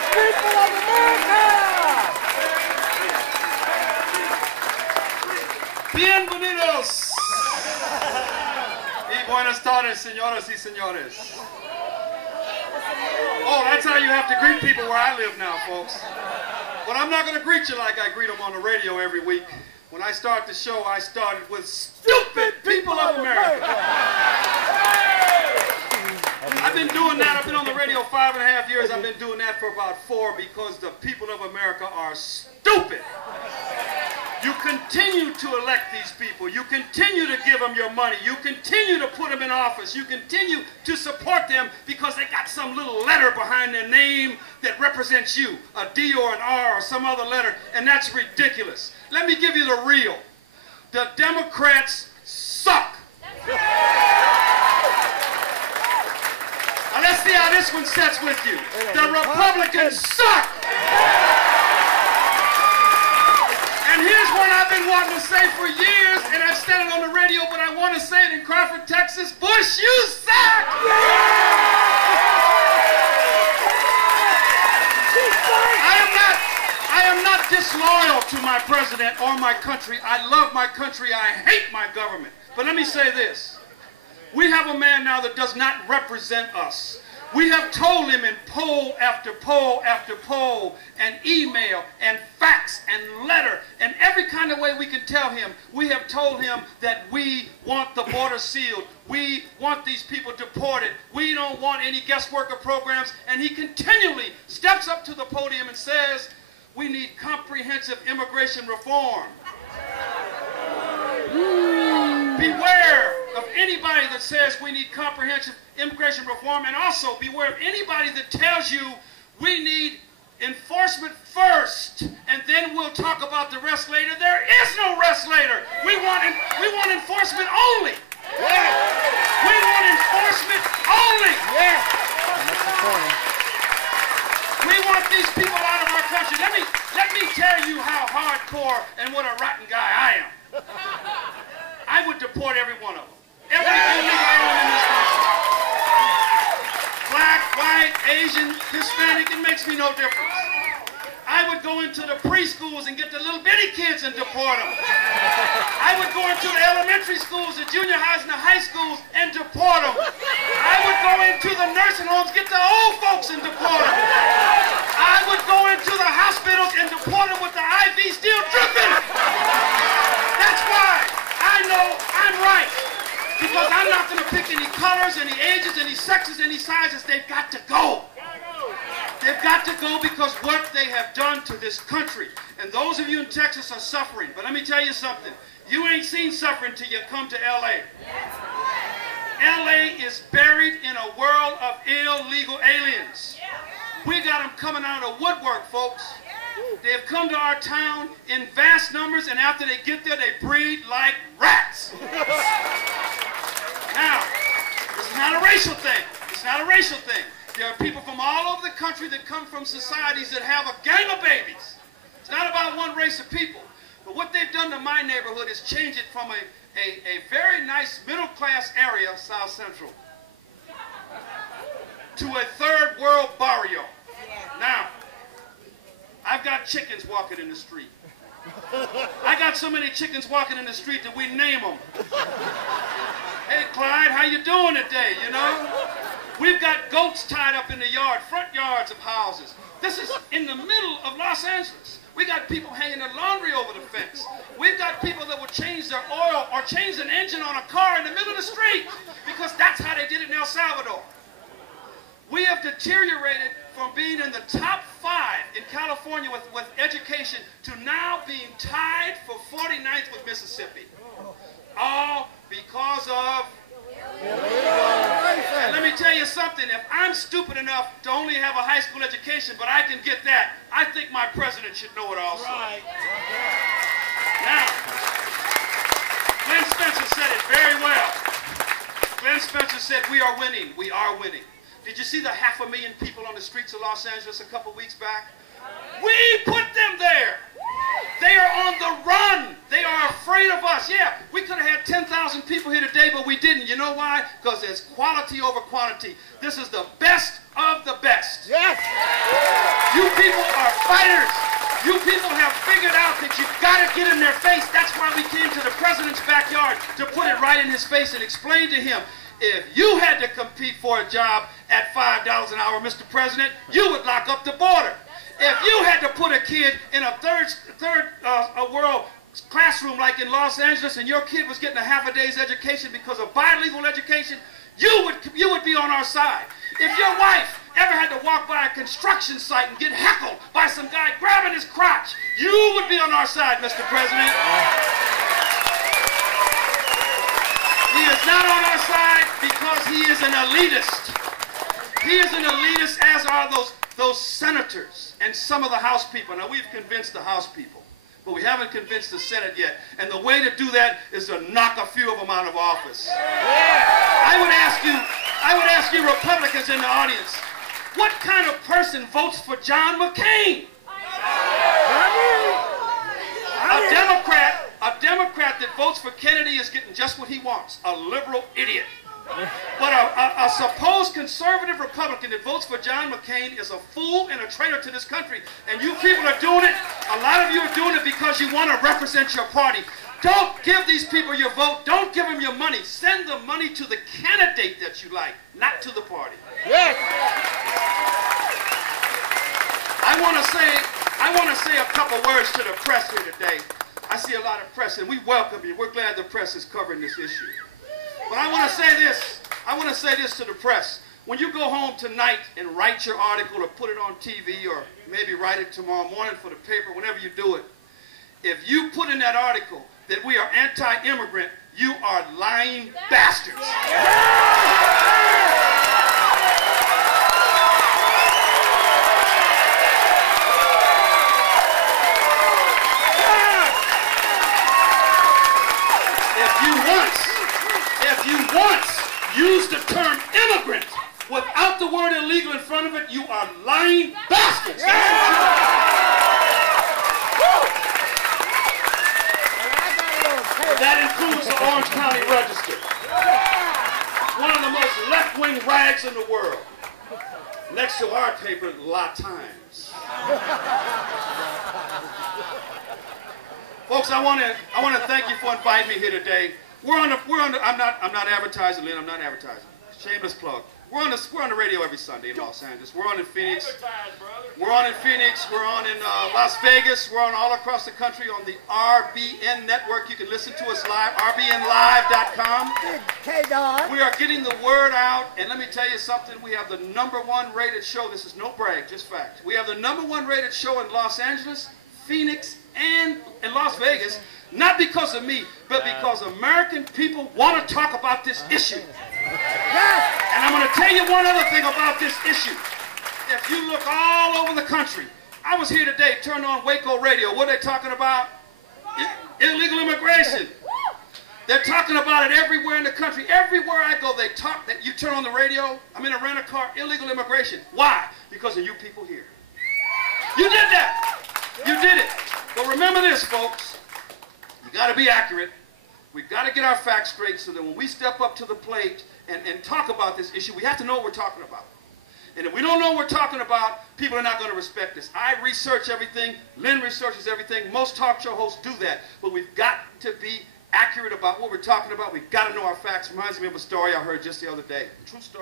people of America! Bienvenidos! Y buenas tardes, señoras y señores. Oh, that's how you have to greet people where I live now, folks. But I'm not going to greet you like I greet them on the radio every week. When I start the show, I started with stupid people of America. I've been doing that. I've been on the radio 5.5 years. I've been doing that for about 4 because the people of America are stupid. You continue to elect these people. You continue to give them your money. You continue to put them in office. You continue to support them because they got some little letter behind their name that represents you, a D or an R or some other letter, and that's ridiculous. Let me give you the real. The Democrats suck. Now let's see how this one sets with you. The Republicans suck. And here's one I've been wanting to say for years, and I've said it on the radio, but I want to say it in Crawford, Texas. Bush, you suck! I am not disloyal to my president or my country. I love my country. I hate my government. But let me say this. We have a man now that does not represent us. We have told him in poll after poll after poll and email and fax and letter and every kind of way we can tell him, we have told him that we want the border sealed. We want these people deported. We don't want any guest worker programs. And he continually steps up to the podium and says, we need comprehensive immigration reform. Beware of anybody that says we need comprehensive immigration reform, and also beware of anybody that tells you we need enforcement first and then we'll talk about the rest later. There is no rest later. We want enforcement only. Yeah. We want enforcement only. Yeah. We want these people out of our country. Let me tell you how hardcore and what a rotten guy I am. I would deport every one of them. Every illegal alien in this country. Black, white, Asian, Hispanic, it makes me no difference. I would go into the preschools and get the little bitty kids and deport them. I would go into the elementary schools, the junior highs and the high schools and deport them. I would go into the nursing homes, get the old folks and deport them. I would go into the hospitals and deport them with the IV still dripping. That's why I know I'm right. Because I'm not going to pick any colors, any ages, any sexes, any sizes. They've got to go. They've got to go because what they have done to this country. And those of you in Texas are suffering. But let me tell you something. You ain't seen suffering till you come to L.A. L.A. is buried in a world of illegal aliens. We got them coming out of the woodwork, folks. They have come to our town in vast numbers, and after they get there, they breed like rats. Now, this is not a racial thing. It's not a racial thing. There are people from all over the country that come from societies that have a gang of babies. It's not about one race of people. But what they've done to my neighborhood is change it from a very nice middle-class area, South Central, to a third world barrio. Now, I've got chickens walking in the street. I got so many chickens walking in the street that we name them. Hey, Clyde, how you doing today, you know? We've got goats tied up in the yard, front yards of houses. This is in the middle of Los Angeles. We got people hanging their laundry over the fence. We've got people that will change their oil or change an engine on a car in the middle of the street because that's how they did it in El Salvador. We have deteriorated from being in the top 5 in California with education to now being tied for 49th with Mississippi. All because of and let me tell you something, if I'm stupid enough to only have a high school education, but I can get that, I think my president should know it also. Right. Now, Glenn Spencer said it very well. Glenn Spencer said, we are winning. We are winning. Did you see the 500,000 people on the streets of Los Angeles a couple weeks back? We put them there. They are on the run. They are afraid of us. Yeah, we could have had 10,000 people here today, but we didn't. You know why? Because there's quality over quantity. This is the best of the best. Yes. You people are fighters. You people have figured out that you've got to get in their face. That's why we came to the president's backyard, to put it right in his face and explain to him, if you had to compete for a job at $5 an hour, Mr. President, you would lock up the border. If you had to put a kid in a third world classroom like in Los Angeles, and your kid was getting a half a day's education because of bilingual education, you would be on our side. If your wife ever had to walk by a construction site and get heckled by some guy grabbing his crotch, you would be on our side, Mr. President. He is not on our side because he is an elitist. He is an elitist, as are those senators and some of the House people. Now, we've convinced the House people, but we haven't convinced the Senate yet. And the way to do that is to knock a few of them out of office. I would ask you Republicans in the audience, what kind of person votes for John McCain? A Democrat that votes for Kennedy is getting just what he wants, a liberal idiot. But a supposed conservative Republican that votes for John McCain is a fool and a traitor to this country. And you people are doing it. A lot of you are doing it because you want to represent your party. Don't give these people your vote. Don't give them your money. Send the money to the candidate that you like, not to the party. Yes. I want to say a couple words to the press here today. I see a lot of press, and we welcome you. We're glad the press is covering this issue. But I want to say this. I want to say this to the press. When you go home tonight and write your article or put it on TV or maybe write it tomorrow morning for the paper, whenever you do it, if you put in that article that we are anti-immigrant, you are lying bastards. If you once use the term immigrant without the word illegal in front of it, you are lying bastards. That includes the Orange County Register. One of the most left-wing rags in the world. Next to our paper, La Times. Folks, I want to thank you for inviting me here today. I'm not advertising, Lynn. I'm not advertising. Shameless plug. We're on the radio every Sunday in Los Angeles. We're on in Phoenix. We're on in Phoenix. We're on in Las Vegas. We're on all across the country on the RBN network. You can listen to us live, rbnlive.com. We are getting the word out, and let me tell you something. We have the #1 rated show. This is no brag, just fact. We have the #1 rated show in Los Angeles, Phoenix, and in Las Vegas. Not because of me, but because American people want to talk about this issue. And I'm going to tell you one other thing about this issue. If you look all over the country, I was here today, turned on Waco Radio. What are they talking about? Illegal immigration. They're talking about it everywhere in the country. Everywhere I go, they talk. That you turn on the radio, I'm in a rent-a-car, illegal immigration. Why? Because of you people here. You did that. You did it. But remember this, folks. You got to be accurate. We've got to get our facts straight so that when we step up to the plate and talk about this issue, we have to know what we're talking about. And if we don't know what we're talking about, people are not going to respect us. I research everything. Lynn researches everything. Most talk show hosts do that. But we've got to be accurate about what we're talking about. We've got to know our facts. Reminds me of a story I heard just the other day. A true story.